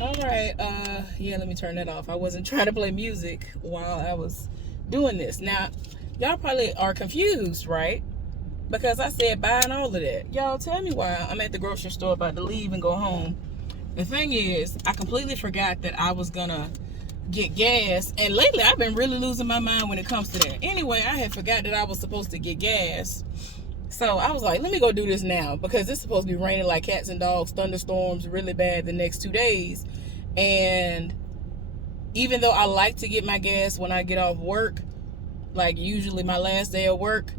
All right, yeah, let me turn that off. I wasn't trying to play music while I was doing this. Now, y'all probably are confused, right? Because I said bye and all of that. Y'all tell me why I'm at the grocery store about to leave and go home. The thing is, I completely forgot that I was gonna get gas. And lately, I've been really losing my mind when it comes to that. Anyway, I had forgot that I was supposed to get gas. So I was like, let me go do this now because it's supposed to be raining like cats and dogs, thunderstorms really bad the next 2 days. And even though I like to get my gas when I get off work, like usually my last day of work,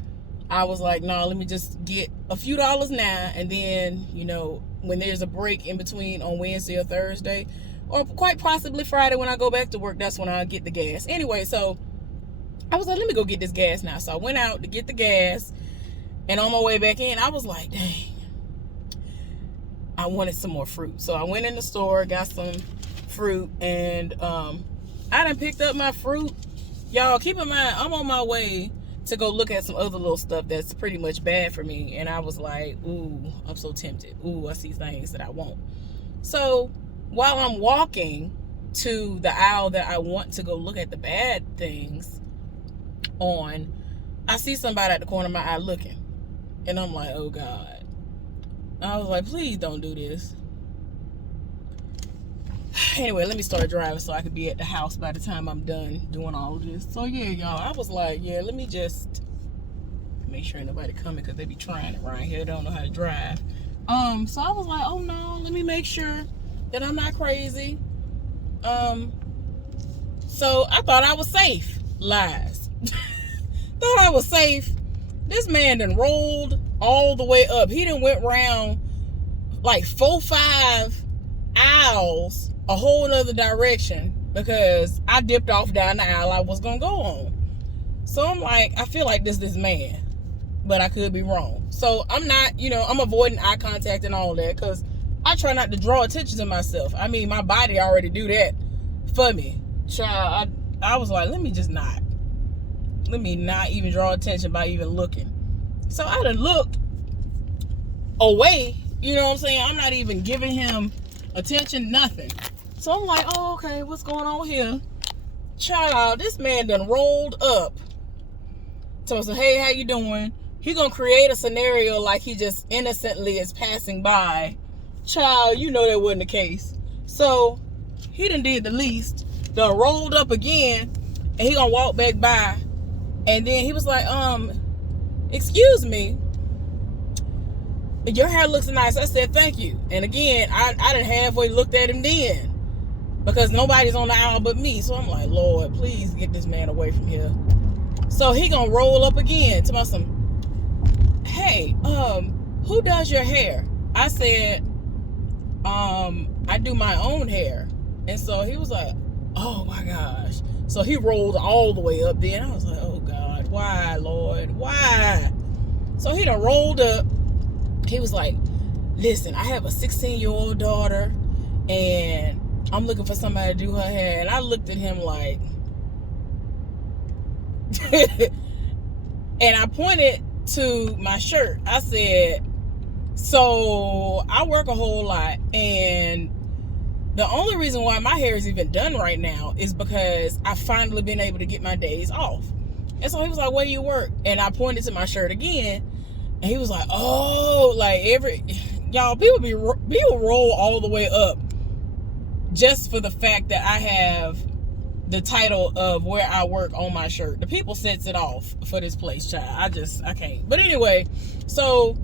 I was like, no, let me just get a few dollars now. And then, when there's a break in between on Wednesday or Thursday, or quite possibly Friday when I go back to work, that's when I'll get the gas. Anyway, so I was like, let me go get this gas now. So I went out to get the gas. And on my way back in, I was like, dang, I wanted some more fruit. So I went in the store, got some fruit, and I done picked up my fruit. Y'all, keep in mind, I'm on my way to go look at some other little stuff that's pretty much bad for me. And I was like, ooh, I'm so tempted. Ooh, I see things that I want. So while I'm walking to the aisle that I want to go look at the bad things on, I see somebody at the corner of my eye looking. And I'm like, oh God. I was like, please don't do this. Anyway, let me start driving so I could be at the house by the time I'm done doing all of this. So yeah, y'all, I was like, yeah, let me just make sure nobody coming because they be trying it around here. They don't know how to drive. So I was like, oh no, let me make sure that I'm not crazy. So I thought I was safe. Lies. Thought I was safe. This man done rolled all the way up. He done went around like 4-5 aisles a whole nother direction because I dipped off down the aisle I was going to go on. So I'm like, I feel like this man, but I could be wrong. So I'm not, I'm avoiding eye contact and all that because I try not to draw attention to myself. I mean, my body already do that for me. Child, I was like, let me not even draw attention by even looking. So I done looked away, you know what I'm saying? I'm not even giving him attention, nothing. So I'm like, oh, okay, what's going on here? Child, this man done rolled up. So I said, hey, how you doing? He gonna create a scenario like he just innocently is passing by. Child, you know that wasn't the case. So he done did the least, done rolled up again, and he gonna walk back by. And then he was like, excuse me, your hair looks nice. I said, thank you. And again, I done halfway looked at him then because nobody's on the aisle but me. So I'm like, Lord, please get this man away from here. So he gonna roll up again to my hey, who does your hair? I said, I do my own hair. And so he was like, oh my gosh. So he rolled all the way up then. I was like, oh God, why, Lord, why? So he done rolled up. He was like, listen, I have a 16-year-old daughter and I'm looking for somebody to do her hair. And I looked at him like, and I pointed to my shirt. I said, so I work a whole lot, and the only reason why my hair is even done right now is because I've finally been able to get my days off. And so he was like, where do you work? And I pointed to my shirt again, and he was like, oh, like y'all, people roll all the way up just for the fact that I have the title of where I work on my shirt. The people sets it off for this place, child. I can't. But anyway, so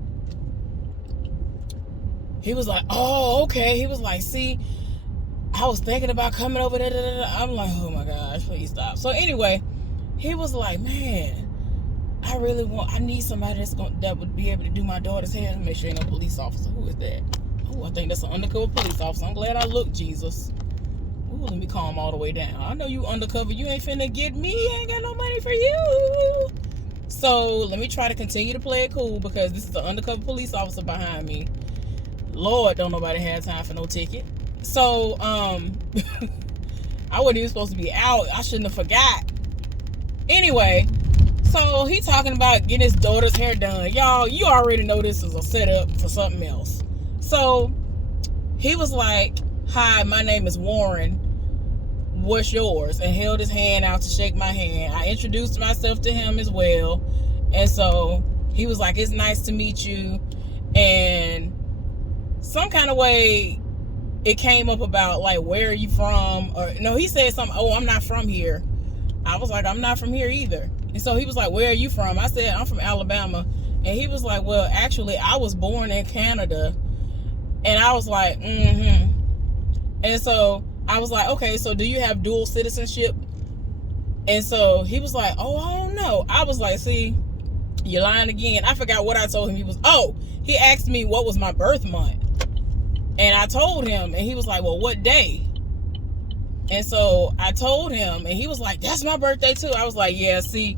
he was like, oh, okay. He was like, see, I was thinking about coming over there. I'm like, oh my gosh, please stop. So anyway, he was like, man, I need somebody that would be able to do my daughter's hair. Make sure ain't no police officer. Who is that? Oh, I think that's an undercover police officer. I'm glad I looked, Jesus. Ooh, let me calm all the way down. I know you undercover. You ain't finna get me. I ain't got no money for you. So let me try to continue to play it cool because this is an undercover police officer behind me. Lord, don't nobody have time for no ticket. So, I wasn't even supposed to be out. I shouldn't have forgot. Anyway, so he talking about getting his daughter's hair done. Y'all, you already know this is a setup for something else. So he was like, hi, my name is Warren. What's yours? And held his hand out to shake my hand. I introduced myself to him as well. And so he was like, it's nice to meet you. And some kind of way it came up about like, where are you from? Or no, he said something, oh, I'm not from here. I was like, I'm not from here either. And so he was like, where are you from? I said, I'm from Alabama. And he was like, well, actually, I was born in Canada. And I was like, mm-hmm. And so I was like, okay, so do you have dual citizenship? And so he was like, oh, I don't know. I was like, see, you're lying again. I forgot what I told him. He asked me what was my birth month. And I told him, and he was like, well, what day? And so I told him, and he was like, that's my birthday too. I was like, yeah, see,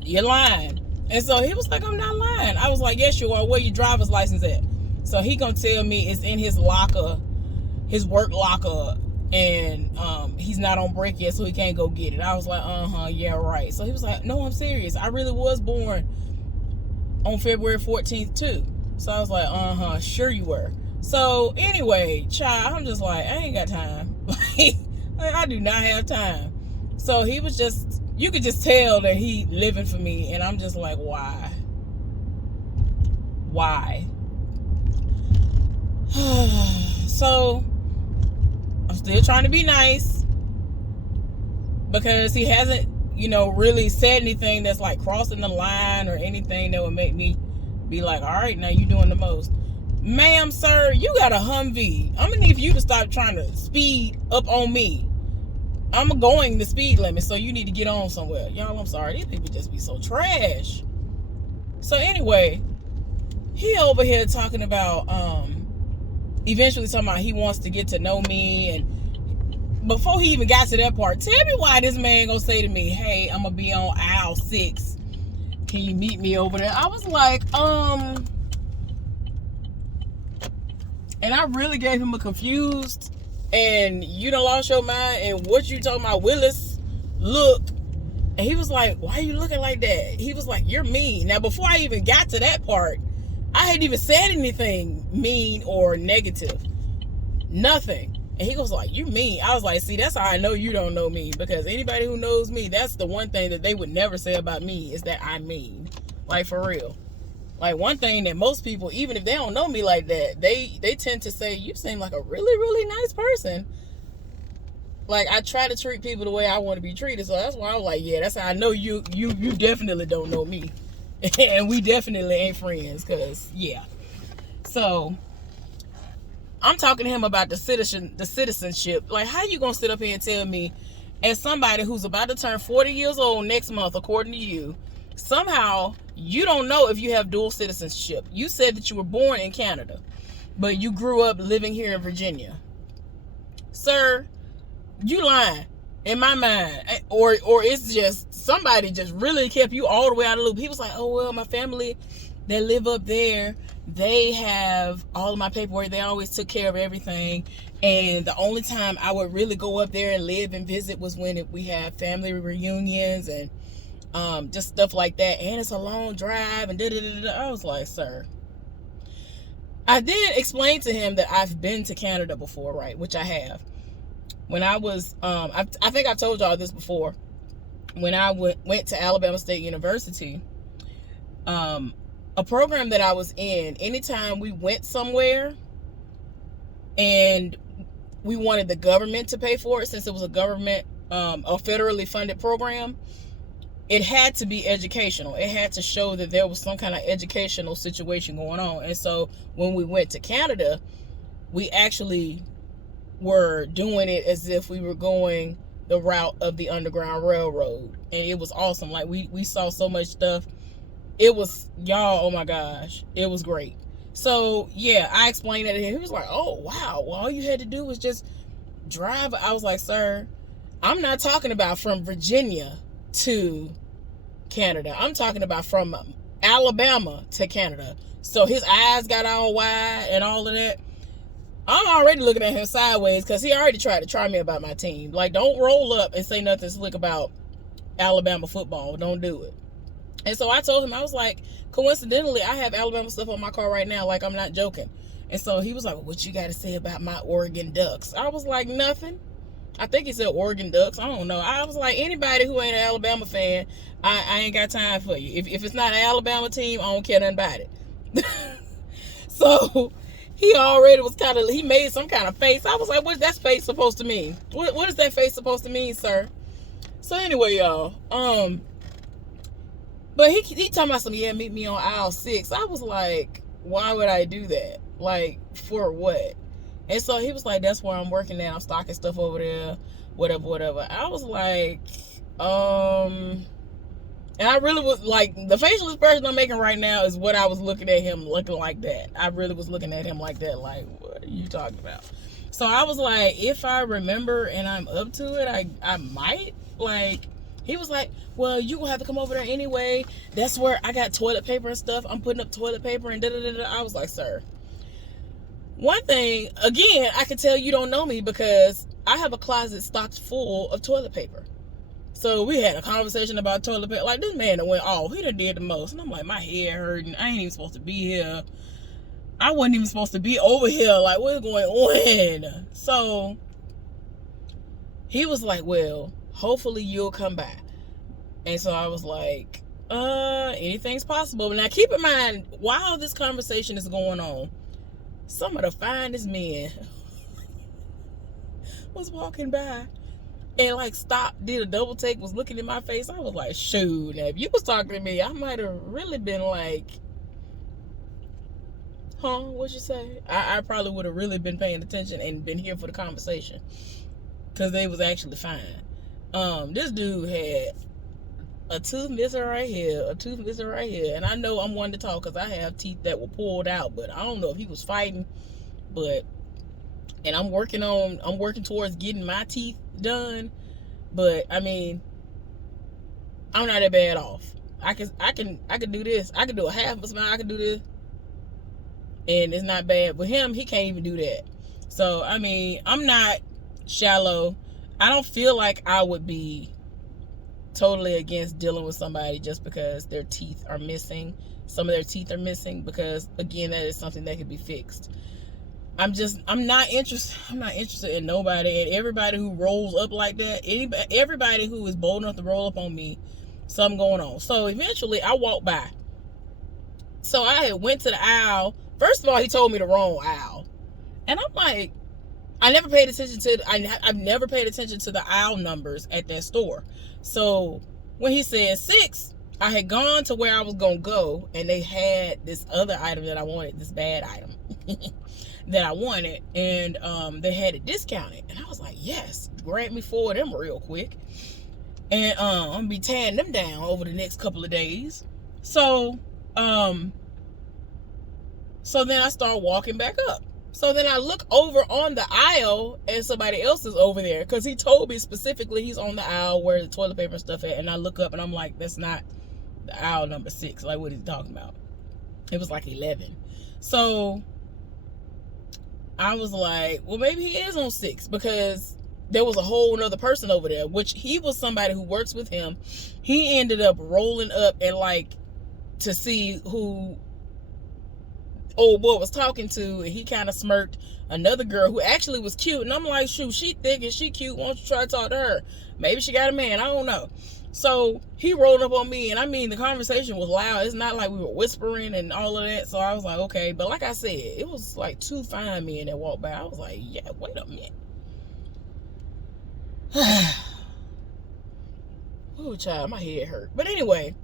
you're lying. And so he was like, I'm not lying. I was like, yes, you are. Where your driver's license at? So he gonna tell me it's in his locker, his work locker, and he's not on break yet, so he can't go get it. I was like, yeah, right. So he was like, no, I'm serious. I really was born on February 14th too. So I was like, sure you were. So anyway, child, I'm just like, I ain't got time. I do not have time. So he was just, you could just tell that he living for me, and I'm just like, why? So I'm still trying to be nice because he hasn't, really said anything that's like crossing the line or anything that would make me be like, all right, now you doing the most. Ma'am, sir, you got a Humvee. I'm gonna need you to stop trying to speed up on me. I'm going the speed limit, so you need to get on somewhere. Y'all, I'm sorry. These people just be so trash. So anyway, he over here talking about, eventually talking about he wants to get to know me. And before he even got to that part, tell me why this man gonna say to me, hey, I'm gonna be on aisle 6. Can you meet me over there? I was like, and I really gave him a confused and you done lost your mind and what you talking about, Willis, look. And he was like, why are you looking like that? He was like, you're mean. Now, before I even got to that part, I hadn't even said anything mean or negative. Nothing. And he goes like, you mean? I was like, see, that's how I know you don't know me, because anybody who knows me, that's the one thing that they would never say about me is that I'm mean. Like, for real. Like, one thing that most people, even if they don't know me like that, they tend to say, you seem like a really, really nice person. Like, I try to treat people the way I want to be treated. So that's why I was like, yeah, that's how I know you definitely don't know me. And we definitely ain't friends, because, yeah. So, I'm talking to him about the citizenship. Like, how you going to sit up here and tell me, as somebody who's about to turn 40 years old next month, according to you, somehow you don't know if you have dual citizenship. You said that you were born in Canada, but you grew up living here in Virginia. Sir, you lying in my mind. Or it's just somebody just really kept you all the way out of the loop. He was like, oh, well, my family, they live up there. They have all of my paperwork. They always took care of everything. And the only time I would really go up there and live and visit was when we had family reunions and just stuff like that. And it's a long drive and da-da-da-da. I was like, sir. I did explain to him that I've been to Canada before, right? Which I have. When I was, I think I've told y'all this before. When I went to Alabama State University, a program that I was in, anytime we went somewhere and we wanted the government to pay for it, since it was a government, a federally funded program, it had to be educational. It had to show that there was some kind of educational situation going on. And so when we went to Canada, we actually were doing it as if we were going the route of the Underground Railroad. And it was awesome. Like, we saw so much stuff. It was, y'all, oh my gosh, it was great. So yeah, I explained it to him. He was like, oh wow, well, all you had to do was just drive. I was like, sir, I'm not talking about from Virginia to Canada. I'm talking about from Alabama to Canada. So his eyes got all wide and all of that. I'm already looking at him sideways because he already tried to try me about my team. Like, don't roll up and say nothing slick about Alabama football. Don't do it. And so I told him, I was like, coincidentally, I have Alabama stuff on my car right now. Like, I'm not joking. And so he was like, well, what you got to say about my Oregon Ducks? I was like, nothing. I think he said Oregon Ducks. I don't know. I was like, anybody who ain't an Alabama fan, I ain't got time for you. If it's not an Alabama team, I don't care nothing about it. So he already was he made some kind of face. I was like, what's that face supposed to mean? What is that face supposed to mean, sir? So anyway, y'all, but he talking about some, yeah, meet me on aisle 6. I was like, why would I do that? Like, for what? And so he was like, that's where I'm working at. I'm stocking stuff over there, whatever. I was like, and I really was like, the facial expression I'm making right now is what I was looking at him looking like that. I really was looking at him like that, like, what are you talking about? So I was like, if I remember and I'm up to it, I might. Like, he was like, well, you gonna have to come over there anyway. That's where I got toilet paper and stuff. I'm putting up toilet paper and da-da-da-da. I was like, sir, one thing, again, I can tell you don't know me because I have a closet stocked full of toilet paper. So we had a conversation about toilet paper. Like, this man that went off, he done did the most. And I'm like, my head hurting. I ain't even supposed to be here. I wasn't even supposed to be over here. Like, what's going on? So he was like, well, hopefully you'll come by. And so I was like, anything's possible. But now keep in mind, while this conversation is going on, some of the finest men was walking by and like stopped, did a double take, was looking in my face. I was like, shoot, now if you was talking to me, I might have really been like, huh, what'd you say? I probably would have really been paying attention and been here for the conversation, because they was actually fine. This dude had a tooth missing right here, a tooth missing right here. And I know I'm one to talk because I have teeth that were pulled out, but I don't know if he was fighting. But, and I'm working towards getting my teeth done. But I mean, I'm not that bad off. I can do this. I can do a half of a smile. I can do this, and it's not bad. With him, he can't even do that. So I mean, I'm not shallow. I don't feel like I would be totally against dealing with somebody just because their teeth are missing. Some of their teeth are missing, because again, that is something that can be fixed. I'm not interested in nobody and everybody who rolls up like that. Everybody who is bold enough to roll up on me, something going on. So eventually I walked by. So I had went to the aisle. First of all, he told me the wrong aisle. And I'm like, I've never paid attention to the aisle numbers at that store. So when he said 6, I had gone to where I was going to go, and they had this other item that I wanted, this bad item that I wanted, and they had it discounted. And I was like, yes, grab me 4 of them real quick. And I'm going to be tearing them down over the next couple of days. So then I start walking back up. So then I look over on the aisle and somebody else is over there, because he told me specifically he's on the aisle where the toilet paper and stuff at. And I look up and I'm like, that's not the aisle number 6. Like, what is he talking about? It was like 11. So I was like, well, maybe he is on 6, because there was a whole nother person over there, which he was somebody who works with him. He ended up rolling up and like to see who old boy was talking to, and he kind of smirked another girl who actually was cute. And I'm like, shoot, she thick and she cute. Why don't you try to talk to her? Maybe she got a man. I don't know. So he rolled up on me, and I mean, the conversation was loud. It's not like we were whispering and all of that. So I was like, okay. But like I said, it was like 2 fine men that walked by. I was like, yeah, wait a minute. Oh, child, my head hurt. But anyway,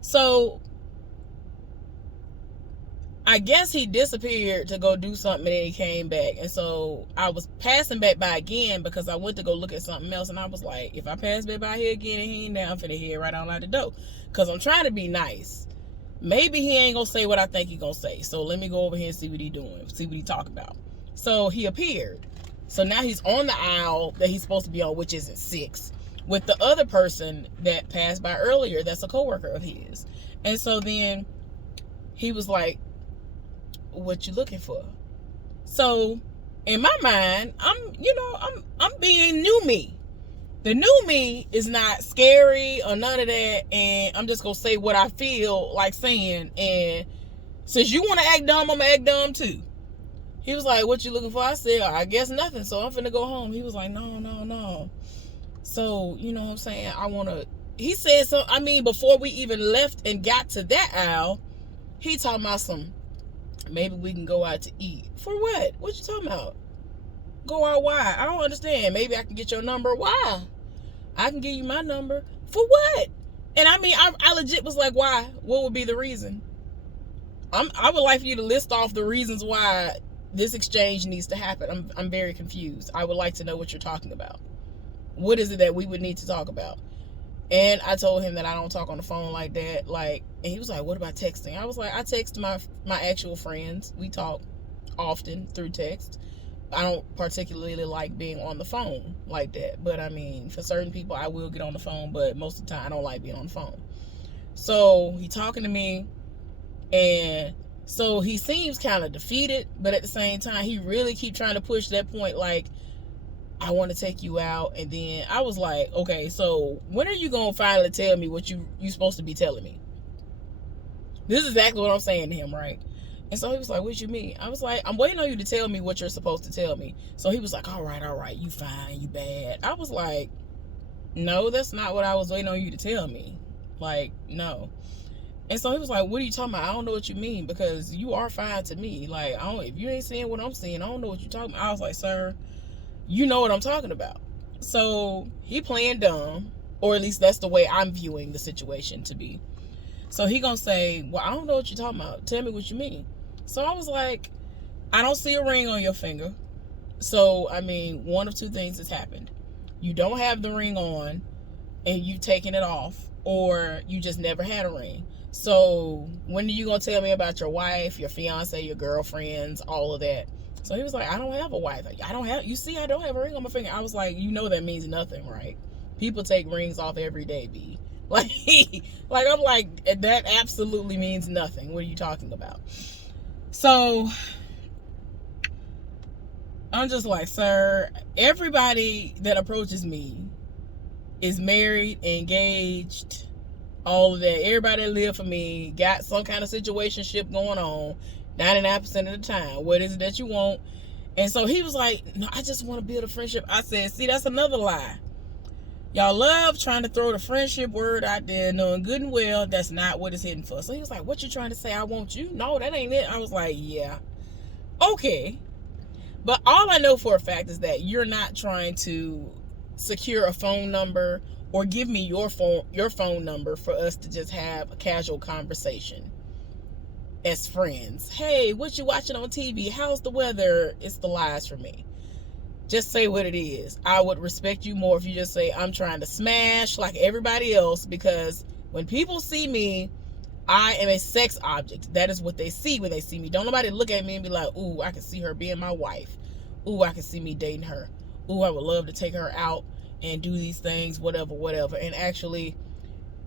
so I guess he disappeared to go do something, and then he came back. And so I was passing back by again, because I went to go look at something else. And I was like, if I pass back by here again and he ain't there, I'm finna head right on out the door, because I'm trying to be nice. Maybe he ain't gonna say what I think he gonna say. So let me go over here and see what he doing, see what he talking about. So he appeared. So now he's on the aisle that he's supposed to be on, which isn't 6, with the other person that passed by earlier that's a coworker of his. And so then he was like, what you looking for? So in my mind, I'm being new me. The new me is not scary or none of that, and I'm just gonna say what I feel like saying. And Since you want to act dumb, I'm going to act dumb too. He was like, what you looking for? I said, I guess nothing. So I'm finna go home. He was like, no. So, you know what I'm saying? He said so. I mean, before we even left and got to that aisle, he talking about maybe we can go out to eat. For what? What you talking about? Go out why? I don't understand. Maybe I can get your number. Why? I can give you my number. For what? And I mean, I legit was like, why? What would be the reason? I would like for you to list off the reasons why this exchange needs to happen. I'm very confused. I would like to know what you're talking about. What is it that we would need to talk about? And I told him that I don't talk on the phone like that. And he was like, what about texting? I was like, I text my actual friends. We talk often through text. I don't particularly like being on the phone like that. But I mean, for certain people, I will get on the phone. But most of the time, I don't like being on the phone. So he talking to me. And so he seems kind of defeated. But at the same time, he really keep trying to push that point like, I want to take you out. And then I was like, okay, so when are you going to finally tell me what you supposed to be telling me? This is exactly what I'm saying to him, right? And so he was like, what you mean? I was like, I'm waiting on you to tell me what you're supposed to tell me. So he was like, all right, you fine, you bad. I was like, no, that's not what I was waiting on you to tell me. Like, no. And so he was like, what are you talking about? I don't know what you mean, because you are fine to me. Like, if you ain't seeing what I'm seeing, I don't know what you're talking about. I was like, sir, you know what I'm talking about. So he playing dumb, or at least that's the way I'm viewing the situation to be. So he gonna say, well, I don't know what you're talking about. Tell me what you mean. So I was like, I don't see a ring on your finger. So, I mean, one of two things has happened. You don't have the ring on and you've taken it off, or you just never had a ring. So when are you gonna tell me about your wife, your fiance, your girlfriends, all of that? So he was like, I don't have a wife. I don't have a ring on my finger. I was like, you know that means nothing, right? People take rings off every day, B. Like I'm like, that absolutely means nothing. What are you talking about? So I'm just like, sir, everybody that approaches me is married, engaged, all of that. Everybody that live for me got some kind of situationship going on 99% of the time. What is it that you want? And so he was like, no, I just want to build a friendship. I said, see, that's another lie. Y'all love trying to throw the friendship word out there, knowing good and well that's not what it's hitting for. So he was like, what you trying to say? I want you? No, that ain't it. I was like, yeah. Okay. But all I know for a fact is that you're not trying to secure a phone number or give me your phone number for us to just have a casual conversation as friends. Hey, what you watching on TV? How's the weather? It's the lies for me. Just say what it is. I would respect you more if you just say, I'm trying to smash like everybody else, because when people see me, I am a sex object. That is what they see when they see me. Don't nobody look at me and be like, ooh, I can see her being my wife. Ooh, I can see me dating her. Ooh, I would love to take her out and do these things, whatever, and actually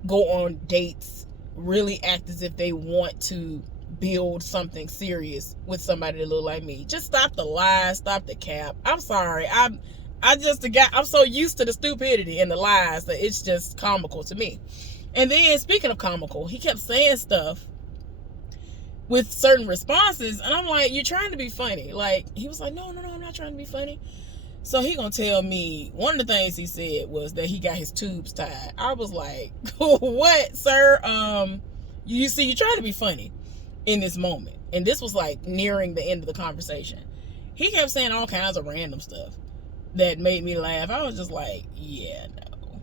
go on dates, really act as if they want to build something serious with somebody that look like me. Just stop the lies, stop the cap. I'm sorry. I'm so used to the stupidity and the lies that it's just comical to me. And then, speaking of comical, he kept saying stuff with certain responses, and I'm like, you're trying to be funny. Like, he was like, no, I'm not trying to be funny. So he gonna tell me, one of the things he said was that he got his tubes tied. I was like, what, sir? You see, you're trying to be funny in this moment. And this was like nearing the end of the conversation. He kept saying all kinds of random stuff that made me laugh. I was just like, yeah, no,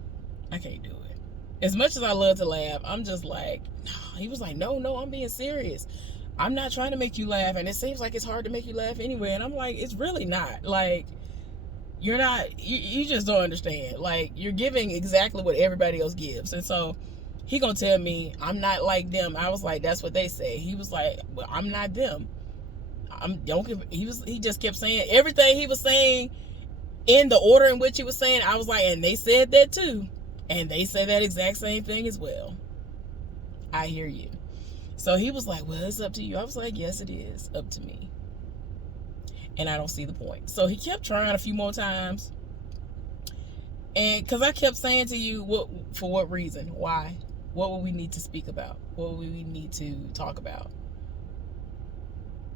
I can't do it. As much as I love to laugh, I'm just like, no. He was like, no, I'm being serious. I'm not trying to make you laugh. And it seems like it's hard to make you laugh anyway. And I'm like, it's really not. Like, you're not, you just don't understand. Like, you're giving exactly what everybody else gives. And so he gonna tell me I'm not like them. I was like, that's what they say. He was like, well, I'm not them. He just kept saying everything he was saying in the order in which he was saying. I was like, and they said that too. And they say that exact same thing as well. I hear you. So he was like, well, it's up to you. I was like, yes, it is up to me. And I don't see the point. So he kept trying a few more times. And because I kept saying to you, for what reason? Why? What would we need to speak about? What would we need to talk about?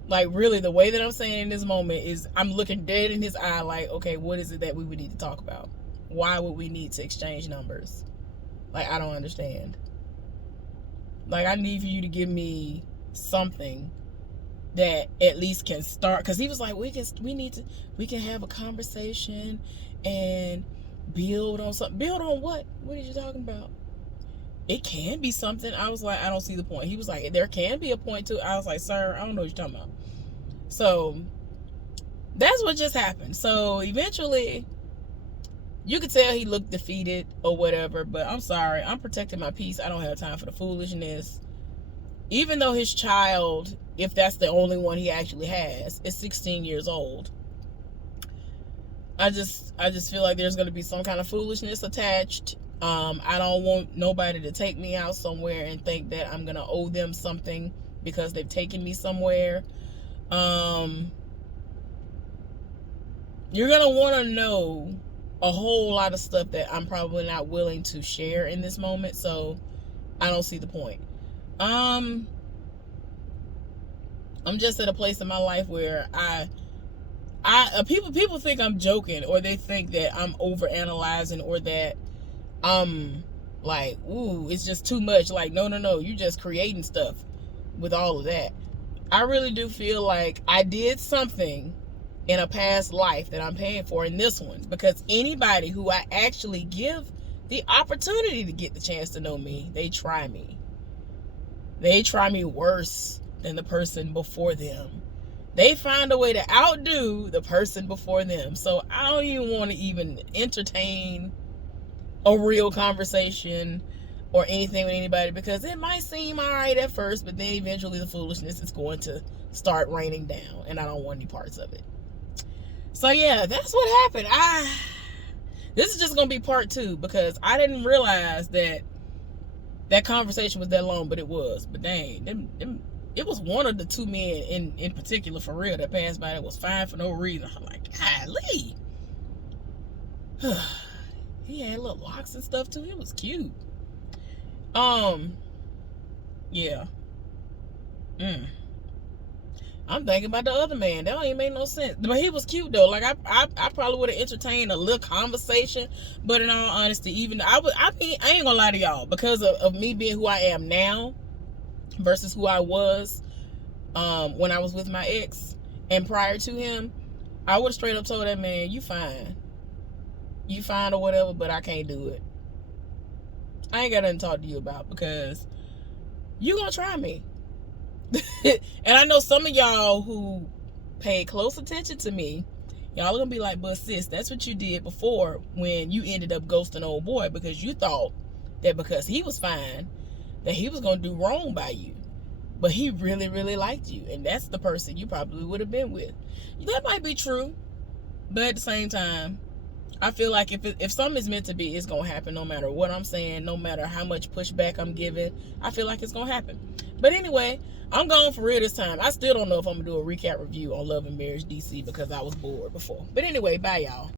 Like, really, the way that I'm saying in this moment is I'm looking dead in his eye like, okay, what is it that we would need to talk about? Why would we need to exchange numbers? Like, I don't understand. Like, I need for you to give me something that at least can start. Because he was like, we can have a conversation and build on something. Build on what? What are you talking about? It can be something. I was like, I don't see the point. He was like, there can be a point to it. I was like, sir, I don't know what you're talking about. So that's what just happened. So eventually, you could tell he looked defeated or whatever, but I'm sorry. I'm protecting my peace. I don't have time for the foolishness. Even though his child, if that's the only one he actually has, is 16 years old. I just feel like there's going to be some kind of foolishness attached. I don't want nobody to take me out somewhere and think that I'm going to owe them something because they've taken me somewhere. You're going to want to know a whole lot of stuff that I'm probably not willing to share in this moment, so I don't see the point. I'm just at a place in my life where people think I'm joking, or they think that I'm overanalyzing, or that I'm like, ooh, it's just too much. Like, no, you're just creating stuff with all of that. I really do feel like I did something in a past life that I'm paying for in this one, because anybody who I actually give the opportunity to get the chance to know me, they try me. They try me worse than the person before them. They find a way to outdo the person before them. So I don't even want to even entertain a real conversation or anything with anybody, because it might seem all right at first, but then eventually the foolishness is going to start raining down, and I don't want any parts of it. So yeah, that's what happened. This is just going to be part 2, because I didn't realize that conversation was that long, but it was. But dang, it was one of the 2 men in particular, for real, that passed by that was fine for no reason. I'm like, golly. He had little locks and stuff too. It was cute. Yeah. I'm thinking about the other man. That don't even make no sense. But he was cute though. Like I probably would have entertained a little conversation. But in all honesty, even I ain't gonna lie to y'all, because of me being who I am now versus who I was when I was with my ex and prior to him, I would have straight up told that man, you fine or whatever, but I can't do it. I ain't got nothing to talk to you about, because you gonna try me. And I know some of y'all who pay close attention to me, y'all are gonna be like, but sis, that's what you did before when you ended up ghosting old boy, because you thought that because he was fine that he was gonna do wrong by you. But he really, really liked you, and that's the person you probably would have been with. That might be true, but at the same time, I feel like if something is meant to be, it's gonna happen no matter what I'm saying, no matter how much pushback I'm giving. I feel like it's gonna happen. But anyway, I'm going for real this time. I still don't know if I'm gonna do a recap review on Love and Marriage DC, because I was bored before. But anyway, bye y'all.